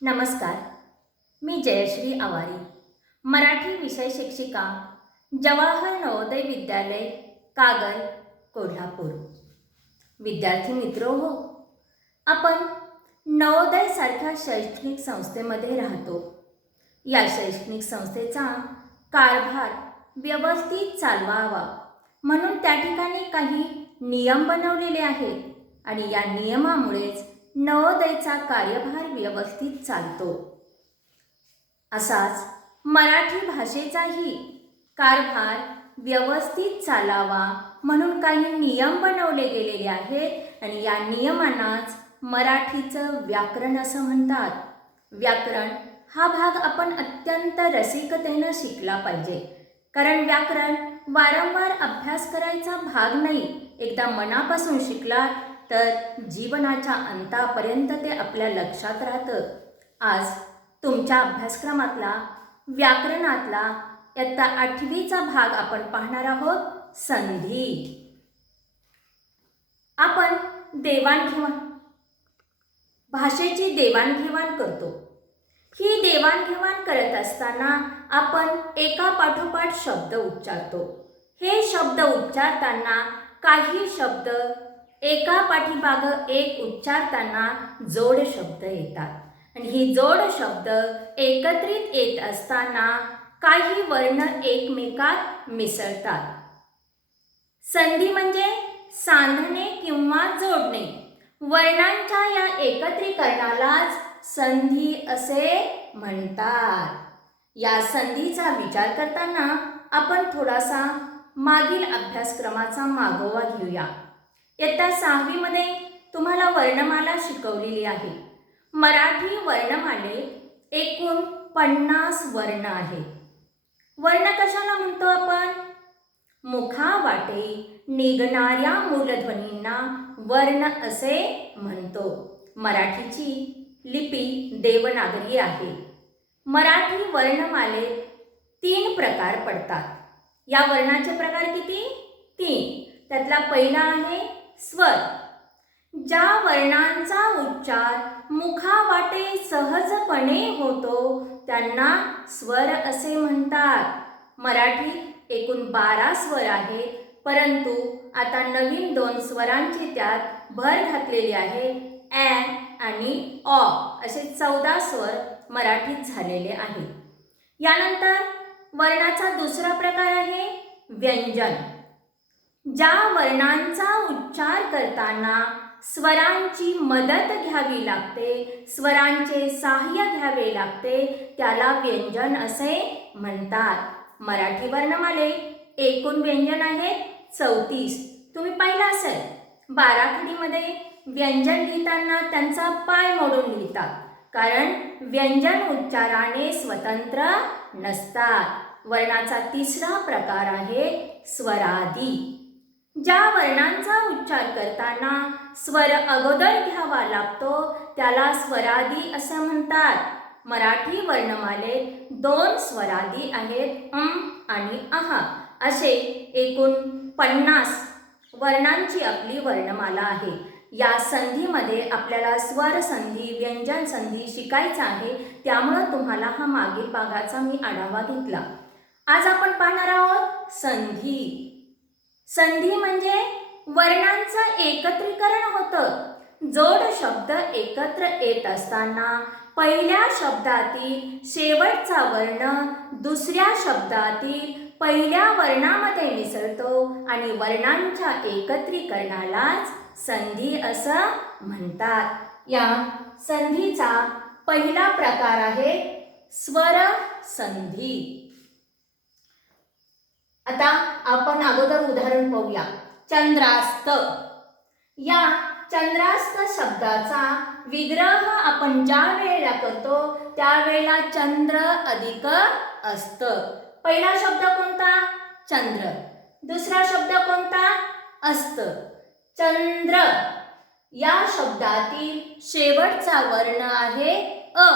नमस्कार. मी जयश्री आवारी, मराठी विषय शिक्षिका, जवाहर नवोदय विद्यालय, कागल, कोल्हापूर. विद्यार्थी मित्रो हो, आपण नवोदय सारख्या शैक्षणिक संस्थेमध्ये राहतो. या शैक्षणिक संस्थेचा कारभार व्यवस्थित चालवावा म्हणून त्या ठिकाणी काही नियम बनवलेले आहेत आणि या नियमामुळेच नवोदयचा कार्यभार व्यवस्थित चालतो. असाच मराठी भाषेचाही कारभार व्यवस्थित चालावा म्हणून काही नियम बनवले गेलेले आहेत आणि या नियमांनाच मराठीचं व्याकरण असं म्हणतात. व्याकरण हा भाग आपण अत्यंत रसिकतेनं शिकला पाहिजे, कारण व्याकरण वारंवार अभ्यास करायचा भाग नाही. एकदा मनापासून शिकला तर जीवनाच्या अंतापर्यंत ते आपल्या लक्षात राहतं. आज तुमच्या अभ्यासक्रमातला व्याकरणातला इयत्ता 8वीचा भाग आपण पाहणार आहोत, संधी. आपण देवाणघेवाण, भाषेची देवाणघेवाण करतो. ही देवाणघेवाण करत असताना आपण एका पाठोपाठ शब्द उच्चारतो. हे शब्द उच्चारताना काही शब्द एका पाठीमागं एक उच्चारताना जोड शब्द येतात आणि ही जोड शब्द एकत्रित येत असताना काही वर्ण एकमेकात मिसळतात. संधी म्हणजे सांधणे किंवा जोडणे. वर्णांच्या या एकत्रीकरणालाच संधी असे म्हणतात. या संधीचा विचार करताना आपण थोडासा मागील अभ्यासक्रमाचा मागोवा घेऊया. इयत्ता 6वीमध्ये तुम्हाला वर्णमाला शिकवलेली आहे. मराठी वर्णमालेत एकूण 50 वर्ण आहेत. वर्ण कशाला म्हणतो आपण? मुखावाटे निघणाऱ्या मूलध्वनींना वर्ण असे म्हणतो. मराठीची लिपी देवनागरी आहे. मराठी वर्णमालेत 3 प्रकार पडतात. या वर्णाचे प्रकार किती? 3. त्यातला पहिला आहे स्वर. ज्या वर्णांचा उच्चार मुखावाटे सहजपणे होतो त्यांना स्वर असे म्हणतात. मराठीत एकूण 12 स्वर आहेत, परंतु आता नवीन 2 स्वरांची त्यात भर घातलेली आहे. ॲ आणि ऑ असे 14 स्वर मराठीत झालेले आहेत. यानंतर वर्णाचा दुसरा प्रकार आहे व्यंजन. ज्या वर्णांचा उच्चार करताना स्वरांची मदत घ्यावी लागते, स्वरांचे सहाय्य घ्यावे लागते, त्याला व्यंजन असे म्हणतात. मराठी वर्णमालेत एकूण व्यंजन आहेत 34. तुम्ही पाहिलं असेल, बाराखडीमध्ये व्यंजन लिहिताना त्यांचा पाय मोडून लिहितात, कारण व्यंजन उच्चाराने स्वतंत्र नसतात. वर्णाचा तिसरा प्रकार आहे स्वरादी. ज्या वर्णांचा उच्चार करताना स्वर अगोदर घ्यावा लागतो त्याला स्वरादी असं म्हणतात. मराठी वर्णमालेत 2 स्वरादी आहेत, आणि अहा. असे एकूण 50 वर्णांची आपली वर्णमाला आहे. या संधीमध्ये आपल्याला स्वर संधी, व्यंजन संधी शिकायचं आहे, त्यामुळं तुम्हाला हा मागील भागाचा मी आढावा घेतला. आज आपण पाहणार आहोत संधी. संधी म्हणजे वर्णांचं एकत्रीकरण होतं. जोड शब्द एकत्र येत असताना पहिल्या शब्दातील शेवटचा वर्ण दुसऱ्या शब्दातील पहिल्या वर्णामध्ये मिसळतो आणि वर्णांच्या एकत्रीकरणालाच संधी असं म्हणतात. या संधीचा पहिला प्रकार आहे स्वर संधी. आता आपण अगोदर उदाहरण पाहूया. चंद्रास्त. या चंद्रास्त शब्दाचा विग्रह आपण ज्या वेळेला करतो त्यावेळेला चंद्र अधिक अस्त. पहिला शब्द कोणता? चंद्र. दुसरा शब्द कोणता? अस्त. चंद्र या शब्दातील शेवटचा वर्ण आहे अ.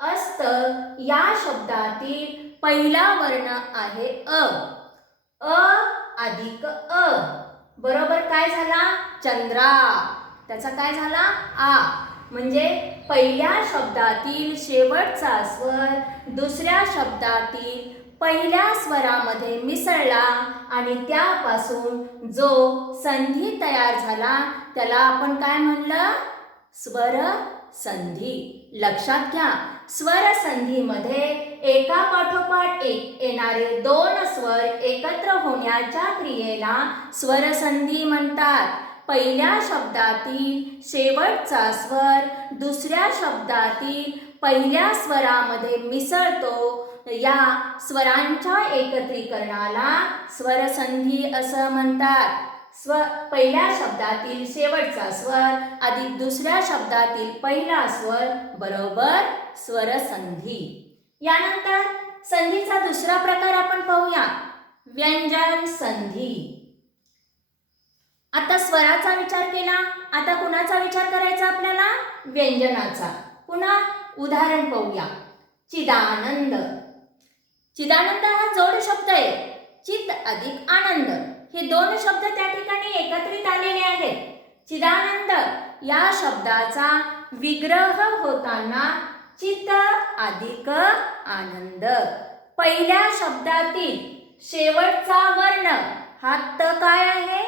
अस्त या शब्दातील पहिला वर्ण आहे अ. अ अधिक अ बरोबर काय झाला? चंद्रा. त्याचा काय झाला आ. म्हणजे पहिल्या शब्दातील शेवटचा स्वर दुसऱ्या शब्दातील पहिल्या स्वरामध्ये मिसळला आणि त्यापासून जो संधी तयार झाला त्याला आपण काय म्हणलं, स्वर संधी. लक्षात घ्या, स्वर संधीमध्ये एका पाठोपाठ एक येणारे दोन स्वर एकत्र होण्याच्या क्रियेला स्वरसंधी म्हणतात. पहिल्या शब्दातील शेवटचा स्वर दुसऱ्या शब्दातील पहिल्या स्वरामध्ये मिसळतो, या स्वरांच्या एकत्रीकरणाला स्वरसंधी असं म्हणतात. पहिल्या शब्दातील शेवटचा स्वर अधिक दुसऱ्या शब्दातील पहिला स्वर बरोबर स्वरसंधी. यानंतर संधीचा दुसरा प्रकार आपण पाहूया, व्यंजन संधी. आता स्वराचा विचार केला, आता कुणाचा विचार करायचा आपल्याला, व्यंजनाचा. पुन्हा उदाहरण पाहूया, चिदानंद. चिदानंद हा जोड शब्द आहे. चित अधिक आनंद हे दोन शब्द त्या ठिकाणी एकत्रित आलेले आहेत. चिदानंद या शब्दाचा विग्रह होताना चित्त अधिक आनंद. पहिल्या शब्दातील शेवटचा वर्ण हा त काय आहे,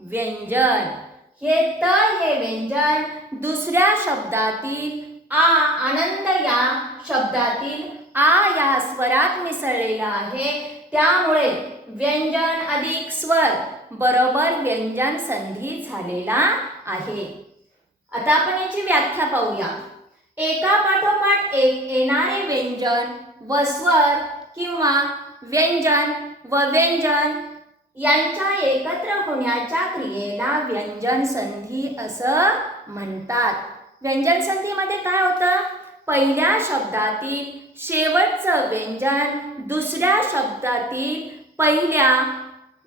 व्यंजन. हे त हे व्यंजन दुसऱ्या शब्दातील आ, आनंद या शब्दातील आ या स्वरात मिसळलेला आहे, त्यामुळे व्यंजन अधिक स्वर बरोबर व्यंजन संधी झालेला आहे. आता आपण याची व्याख्या पाहूया. एका पाठोपाठ एक येणारे व्यंजन व स्वर किंवा व्यंजन व व्यंजन यांच्या एकत्र होण्याच्या क्रियेला व्यंजन संधी असं म्हणतात. व्यंजन संधीमध्ये काय होतं, पहिल्या शब्दातील शेवटचं व्यंजन दुसऱ्या शब्दातील पहिल्या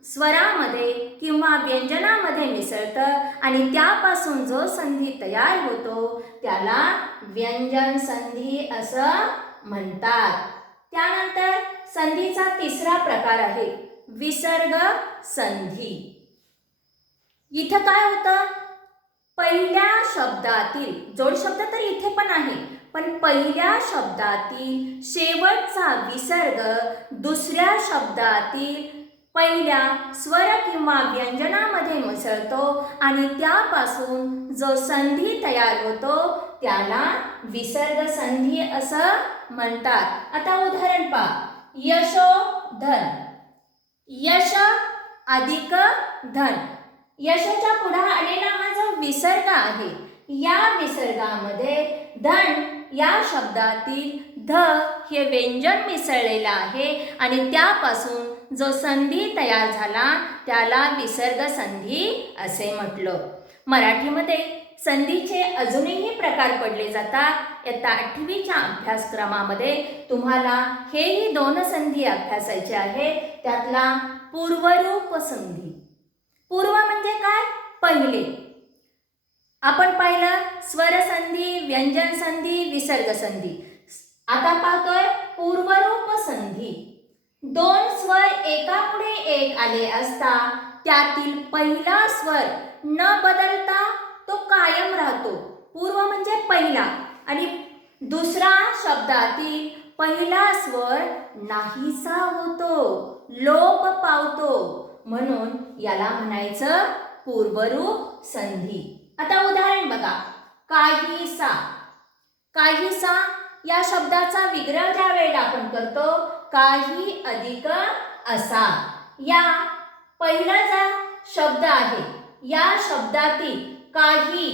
स्वरामध्ये किंवा व्यंजनामध्ये मिसळतं आणि त्यापासून जो संधी तयार होतो त्याला व्यंजन संधी असं म्हणतात. त्यानंतर संधीचा तिसरा प्रकार आहे विसर्ग संधी. इथं काय होतं, पहिल्या शब्दातील जोड शब्द तर इथे पण आहे, पण पहिल्या शब्दातील शेवटचा विसर्ग दुसऱ्या शब्दातील पहिल्या स्वर किंवा व्यंजनामध्ये मिसळतो आणि त्यापासून जो संधी तयार होतो त्याला विसर्ग संधी असं म्हणतात. आता उदाहरण पहा, यशोधन. यश अधिक धन. यशाच्या पुढे आलेला हा जो विसर्ग आहे, या विसर्गामध्ये धन या शब्दातील ध हे व्यंजन मिसळलेलं आहे आणि त्यापासून जो संधी तयार झाला त्याला विसर्ग संधी असे म्हटलं. मराठीमध्ये संधीचे अजूनही प्रकार पडले जातात. इयत्ता 8वीच्या अभ्यासक्रमामध्ये तुम्हाला हेही दोन संधी अभ्यासायचे आहेत. त्यातला पूर्वरूप संधी. पूर्व म्हणजे काय, पहिले. आपण पाहिलं स्वरसंधी, व्यंजन संधी, विसर्ग संधी. आता पाहतोय पूर्वरूप संधी. दोन स्वर एकापुढे एक आले असता त्यातील पहिला स्वर न बदलता तो कायम राहतो. पूर्व म्हणजे पहिला आणि दुसरा शब्दातील पहिला स्वर नाहीसा होतो, लोप पावतो, म्हणून याला म्हणायचं पूर्वरूप संधी. आता उदाहरण बघा, काहीसा. काहीसा या शब्दाचा विग्रह ज्या वेळेला आपण करतो, काही अधिक असा. या पहिला जो शब्द आहे या शब्दातील काही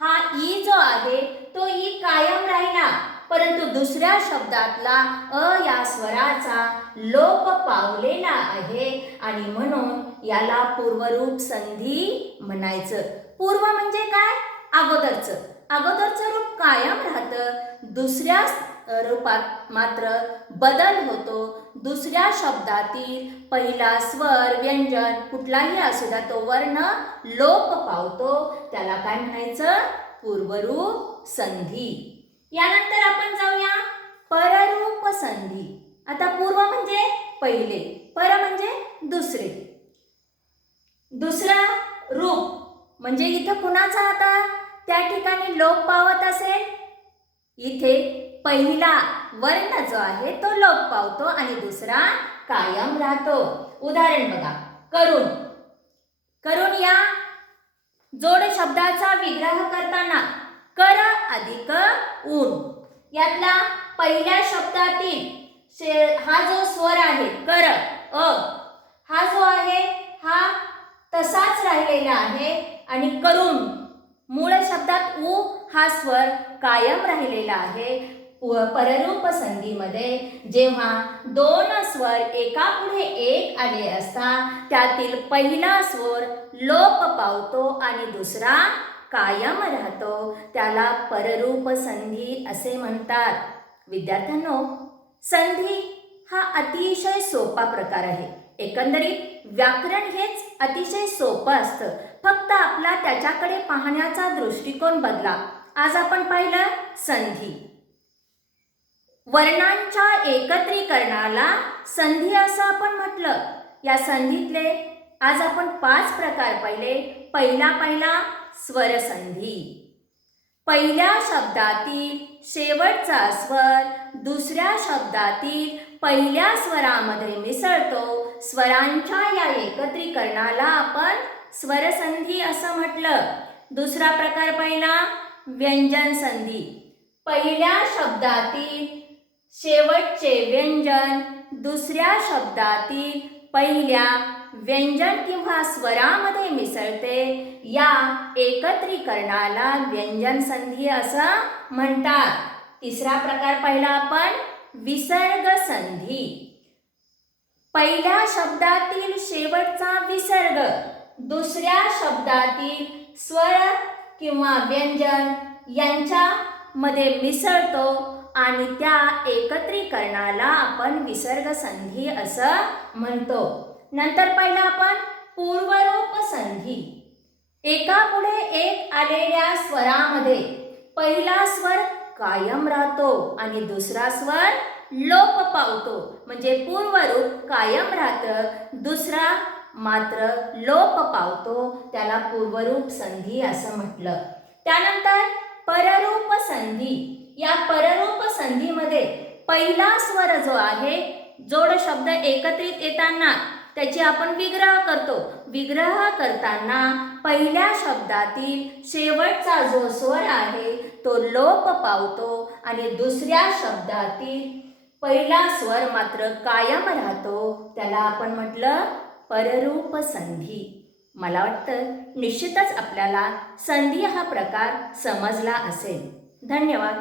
हा ई जो आहे तो ई कायम राहिला, परंतु दुसऱ्या शब्दातला अ या स्वराचा लोप पावलेला आहे आणि म्हणून याला पूर्वरूप संधी म्हणायचं. पूर्व म्हणजे काय, अगोदरचं. अगोदरचं रूप कायम राहतं, दुसऱ्या रूपात मात्र बदल होतो. दुसऱ्या शब्दातील पहिला स्वर व्यंजन कुठलाही असू द्या तो वर्ण लोप पावतो, त्याला काय म्हणायचं, पूर्वरूप संधी. यानंतर आपण जाऊया पररूप संधी. आता पूर्व म्हणजे पहिले, पर म्हणजे दुसरे. दुसरा रूप म्हणजे इथं कुणाचा आता त्या ठिकाणी लोप पावत असेल? इथे पहिला वर्ण जो आहे तो लोप पावतो आणि दुसरा कायम राहतो. उदाहरण बघा, करून. करून या जोड शब्दाचा विग्रह करताना कर अधिक ऊन, यातला पहिल्या शब्दातील हा जो स्वर आहे कर हा जो आहे हा तसाच राहिलेला आहे आणि करून मूळ शब्दात उ हा स्वर कायम राहिलेला आहे. पररूप संधीमध्ये जेव्हा दोन स्वर एकापुढे एक आले असता त्यातील पहिला स्वर लोप पावतो आणि दुसरा कायम राहतो, त्याला पररूप संधी असे म्हणतात. विद्यार्थ्यांनो, संधी हा अतिशय सोपा प्रकार आहे. एकंदरीत व्याकरण हेच अतिशय सोपं असतं, फक्त आपला त्याच्याकडे पाहण्याचा दृष्टिकोन बदला. आज आपण पाहिलं संधी. वर्णांच्या एकत्रीकरणाला संधी असं आपण म्हटलं. या संधीतले आज आपण 5 प्रकार पाहिले. पहिला स्वरसंधी. पहिल्या शब्दातील शेवटचा स्वर दुसऱ्या शब्दातील पहिल्या स्वरामध्ये मिसळतो. स्वरांच्या या एकत्रीकरणाला आपण स्वरसंधी असं म्हटलं. दुसरा प्रकार पहिला व्यंजन संधी. पहिल्या शब्दातील शेवटचे व्यंजन दुसऱ्या शब्दातील पहिल्या व्यंजन किंवा स्वरामध्ये मिसळते. या एकत्रीकरणाला व्यंजन संधी असं म्हणतात. तिसरा प्रकार पाहिला आपण विसर्ग संधी. पहिल्या शब्दातील शेवटचा विसर्ग दुसऱ्या शब्दातील स्वर किंवा व्यंजन यांच्यामध्ये मिसळतो आणि त्या एकत्रीकरणाला आपण विसर्ग संधी असं म्हणतो. नंतर पाहिलं आपण पूर्वरूप संधी. एकापुढे एक आलेल्या स्वरामध्ये पहिला स्वर कायम राहतो आणि दुसरा स्वर लोप पावतो, म्हणजे पूर्वरूप कायम राहतं, दुसरा मात्र लोप पावतो, त्याला पूर्वरूप संधी असं म्हटलं. त्यानंतर पररूप संधी. या पररूप संधीमध्ये पहिला स्वर जो आहे, जोड शब्द एकत्रित येताना त्याची आपण विग्रह करतो. विग्रह करताना पहिल्या शब्दातील शेवटचा जो स्वर आहे तो लोप पावतो आणि दुसऱ्या शब्दातील पहिला स्वर मात्र कायम राहतो, त्याला आपण म्हटलं पररूप संधी. मला वाटतं निश्चितच आपल्याला संधी हा प्रकार समजला असेल. धन्यवाद.